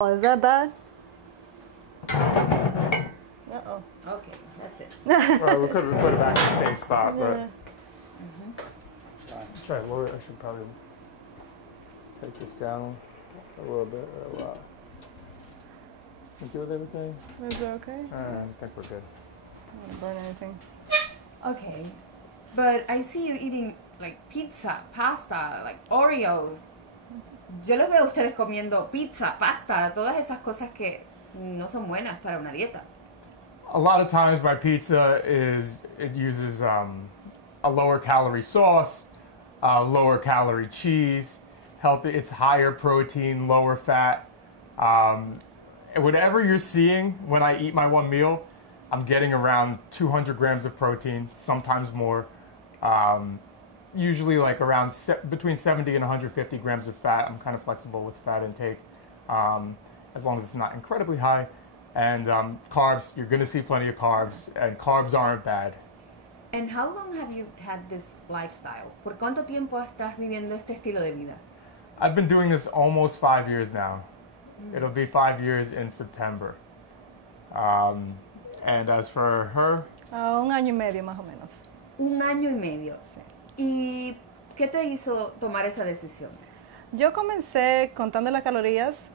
Oh, is that bad? Uh-oh. Okay, that's it. Well, we could put it back in the same spot, Yeah. but try to lower it. I should probably take this down a little bit. Or a lot. You good with everything? Is that okay? I think we're good. I don't burn anything. Okay, but I see you eating like pizza, pasta, like Oreos. Yo los veo a ustedes comiendo pizza, pasta, todas esas cosas que no son buenas para una dieta. A lot of times my pizza uses a lower calorie sauce, lower calorie cheese, healthy. It's higher protein, lower fat. Whatever you're seeing when I eat my one meal, I'm getting around 200 grams of protein, sometimes more. Usually like around between 70 and 150 grams of fat. I'm kind of flexible with fat intake, as long as it's not incredibly high. And carbs, you're going to see plenty of carbs, and carbs aren't bad. And how long have you had this lifestyle? ¿Por cuánto tiempo estás viviendo este estilo de vida? I've been doing this almost 5 years now. It'll be 5 years in September. And as for her? Un año y medio más o menos. Un año y medio. Sí. ¿Y qué te hizo tomar esa decisión? Yo comencé contando las calorías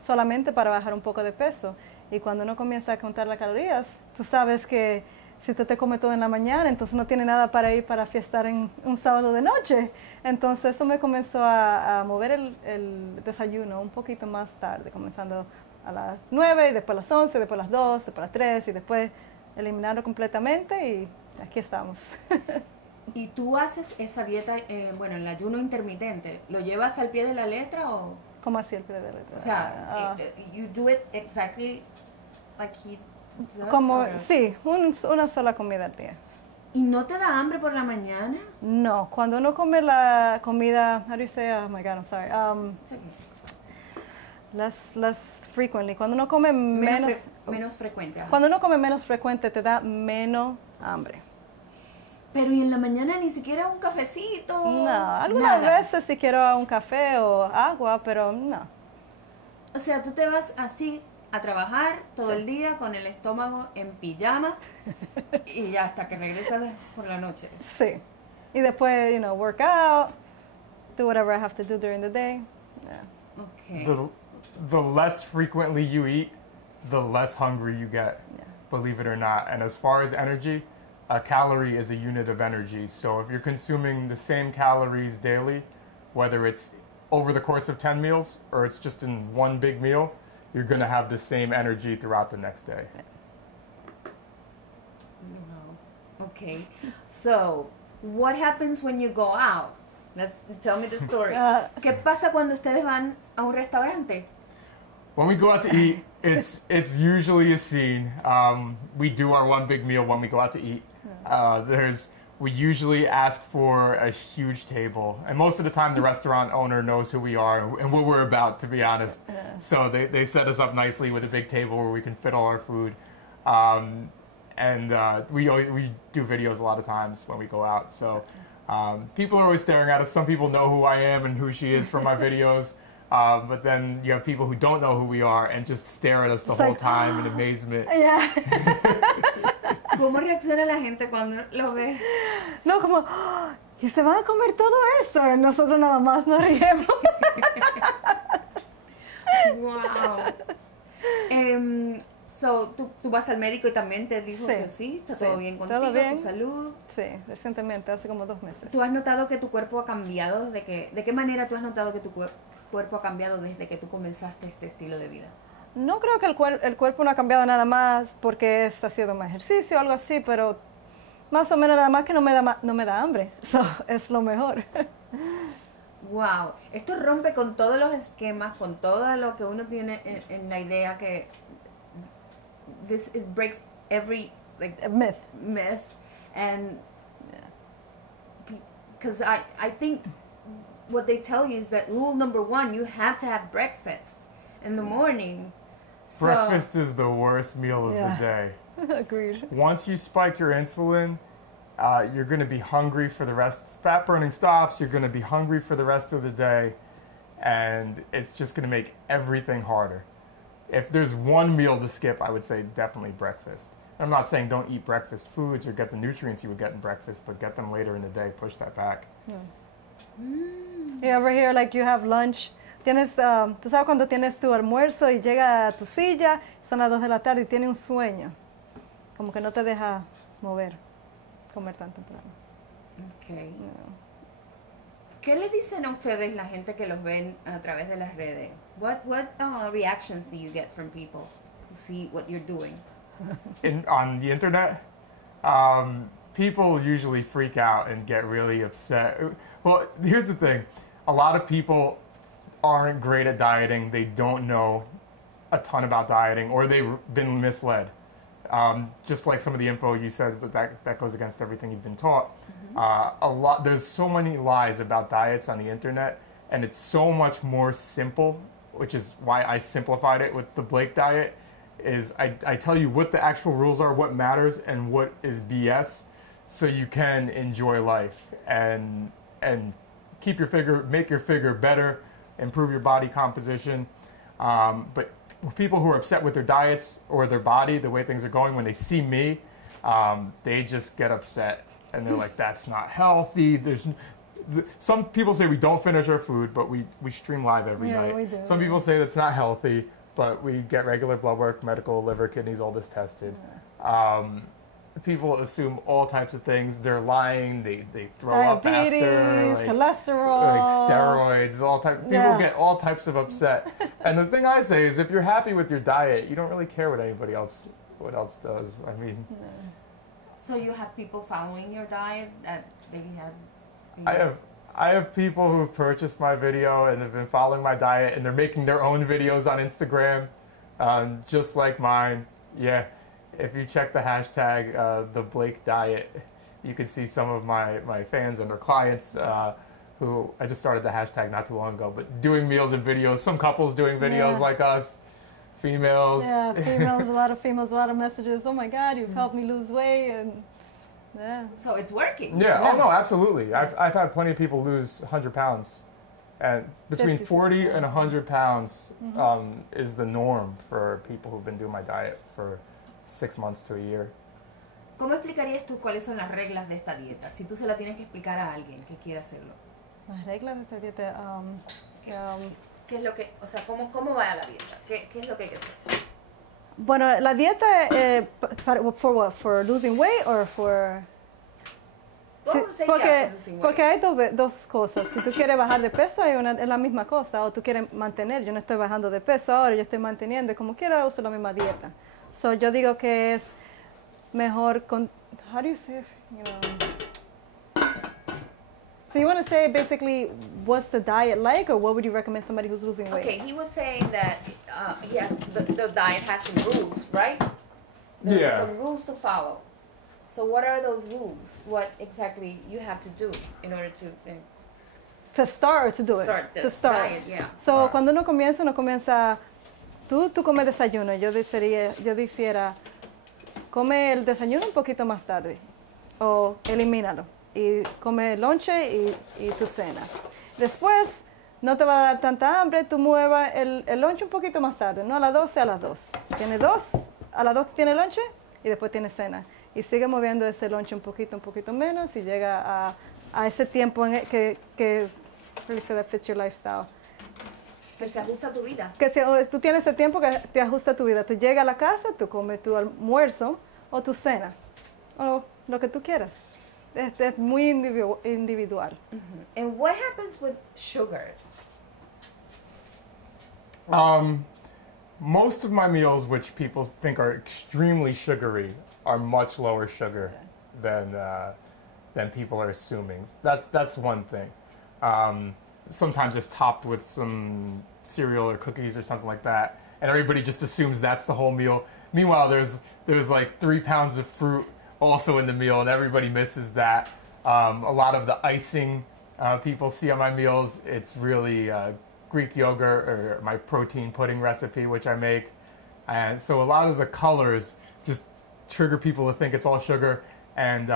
solamente para bajar un poco de peso. Y cuando uno comienza a contar las calorías, tú sabes que si usted te come todo en la mañana, entonces no tiene nada para ir para fiestar en un sábado de noche. Entonces eso me comenzó a mover el desayuno un poquito más tarde, comenzando a las 9, y después a las 11, después a las 2, después a las 3, y después eliminarlo completamente, y aquí estamos. ¿Y tú haces esa dieta, bueno, el ayuno intermitente, lo llevas al pie de la letra o...? ¿Cómo así el pie de la letra? O sea, you do it exactly like he does? Como, or- sí, una sola comida al día. ¿Y no te da hambre por la mañana? No, cuando uno come la comida, how do you say, oh my God, I'm sorry, It's okay. less frequently, cuando uno come menos, menos frecuente. Ajá. cuando uno come menos frecuente te da menos hambre. Pero ¿y en la mañana ni siquiera un cafecito? No, algunas Nada. veces si quiero un café o agua, pero no. O sea, tú te vas así a trabajar todo Sí. el día con el estómago en pijama y ya hasta que regresas por la noche. Sí. Y después, work out, do whatever I have to do during the day. Yeah. Okay. The less frequently you eat, the less hungry you get, Yeah. believe it or not. And as far as energy, a calorie is a unit of energy. So if you're consuming the same calories daily, whether it's over the course of 10 meals or it's just in one big meal, you're going to have the same energy throughout the next day. Wow. Okay. So, what happens when you go out? Tell me the story. ¿Qué pasa cuando ustedes van a un restaurante? When we go out to eat, it's usually a scene. We do our one big meal when we go out to eat. We usually ask for a huge table, and most of the time the restaurant owner knows who we are and what we're about, to be honest. So they set us up nicely with a big table where we can fit all our food. We do videos a lot of times when we go out. So people are always staring at us. Some people know who I am and who she is from my videos. But then you have people who don't know who we are and just stare at us the whole time in amazement. Yeah. ¿Cómo reacciona la gente cuando lo ve? No, como, ¿y se van a comer todo eso? Nosotros nada más nos riemos. Wow. So, ¿tú vas al médico y también te dijo que sí? ¿Está todo bien contigo? todo bien. ¿Tu salud? Sí, recientemente, hace como 2 meses. ¿Tú has notado que tu cuerpo ha cambiado? ¿De qué manera tú has notado que tu cuerpo ha cambiado desde que tú comenzaste este estilo de vida? No creo que el cuerpo no ha cambiado nada más porque ha sido más ejercicio o algo así, pero más o menos nada más que no me da hambre. So, es lo mejor. Wow, esto rompe con todos los esquemas, con todo lo que uno tiene en la idea que it breaks every myth, and because I think what they tell you is that rule number 1, you have to have breakfast in the morning. So, Breakfast is the worst meal of the day. Agreed. Once you spike your insulin, you're going to be hungry for the rest. Fat burning stops, you're going to be hungry for the rest of the day, and it's just going to make everything harder. if there's one meal to skip, I would say definitely breakfast. I'm not saying don't eat breakfast foods or get the nutrients you would get in breakfast, but get them later in the day. Push that back. Yeah, over here, like you have lunch. Tienes, tú sabes cuando tienes tu almuerzo y llega a tu silla, son las 2 de la tarde y tiene un sueño. Como que no te deja mover, comer tan temprano. Okay. No. ¿Qué le dicen a ustedes la gente que los ven a través de las redes? What reactions do you get from people who see what you're doing? On the internet, people usually freak out and get really upset. Well, here's the thing. A lot of people aren't great at dieting. They don't know a ton about dieting, or they've been misled. Just like some of the info you said, but that goes against everything you've been taught. There's so many lies about diets on the internet, and it's so much more simple, which is why I simplified it with the Blake diet. Is I tell you what the actual rules are, what matters, and what is BS, so you can enjoy life and keep your figure, make your figure better, improve your body composition. But people who are upset with their diets or their body, the way things are going, when they see me, they just get upset and they're like, "That's not healthy." Some people say we don't finish our food, but we stream live every night. We do. Some people say that's not healthy, but we get regular blood work, medical, liver, kidneys, all this tested. People assume all types of things. They're lying. They throw up after. Diabetes, Like cholesterol. steroids, all type. People get all types of upset. And the thing I say is, if you're happy with your diet, you don't really care what anybody else does. I mean, So you have people following your diet that they have. I have people who've purchased my video and have been following my diet, and they're making their own videos on Instagram, just like mine. Yeah, if you check the hashtag the Blake diet, you can see some of my fans and their clients who I just started the hashtag not too long ago, but doing meals and videos. Some couples doing videos like us, females. Yeah, females, a lot of messages. Oh my God, you've helped me lose weight, and yeah. So it's working. Yeah. Oh no, absolutely. I've had plenty of people lose 100 pounds, and between 40 and 100 pounds is the norm for people who've been doing my diet for 6 months to a year. ¿Cómo explicarías tú cuáles son las reglas de esta dieta? Si tú se la tienes que explicar a alguien que quiera hacerlo. Las reglas de esta dieta. ¿Qué es lo que, o sea, cómo va la dieta? ¿Qué es lo que hay que hacer? Bueno, la dieta, for what? For losing weight or for... ¿Cómo Sí, sería losing weight? porque hay dos cosas. Si tú quieres bajar de peso, es la misma cosa. O tú quieres mantener. Yo no estoy bajando de peso ahora, yo estoy manteniendo. Como quiera, uso la misma dieta. So, yo digo que es mejor con... How do you say, you know... So you want to say basically what's the diet like, or what would you recommend somebody who's losing weight? Okay, he was saying that yes, the diet has some rules, right? There's some rules to follow. So what are those rules? What exactly you have to do in order To start or to do it? to start the diet, yeah. So cuando uno comienza, tú comes desayuno. Yo dijera, come el desayuno un poquito más tarde, o elimínalo. Y come lonche y tu cena. Después, no te va a dar tanta hambre, tú muevas el lonche un poquito más tarde, no a las 12, a las 2. A las 2 tiene lonche y después tiene cena. Y sigue moviendo ese lonche un poquito menos y llega a ese tiempo que that fits your lifestyle. Que se ajusta a tu vida. Que si tú tienes ese tiempo que te ajusta a tu vida. Tú llegas a la casa, tú comes tu almuerzo o tu cena, o lo que tú quieras. Es muy individual. And what happens with sugar? Most of my meals, which people think are extremely sugary, are much lower sugar than people are assuming. That's one thing. Sometimes it's topped with some cereal or cookies or something like that, and everybody just assumes that's the whole meal. Meanwhile, there's like 3 pounds of fruit also in the meal, and everybody misses that. A lot of the icing people see on my meals, it's really Greek yogurt or my protein pudding recipe, which I make. And so a lot of the colors just trigger people to think it's all sugar. And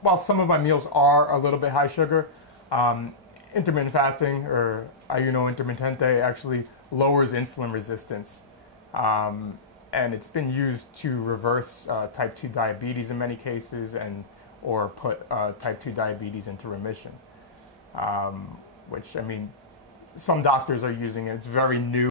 while some of my meals are a little bit high sugar, intermittent fasting or ayuno intermitente actually lowers insulin resistance. And it's been used to reverse type 2 diabetes in many cases, or put type 2 diabetes into remission, which, I mean, some doctors are using it. It's very new.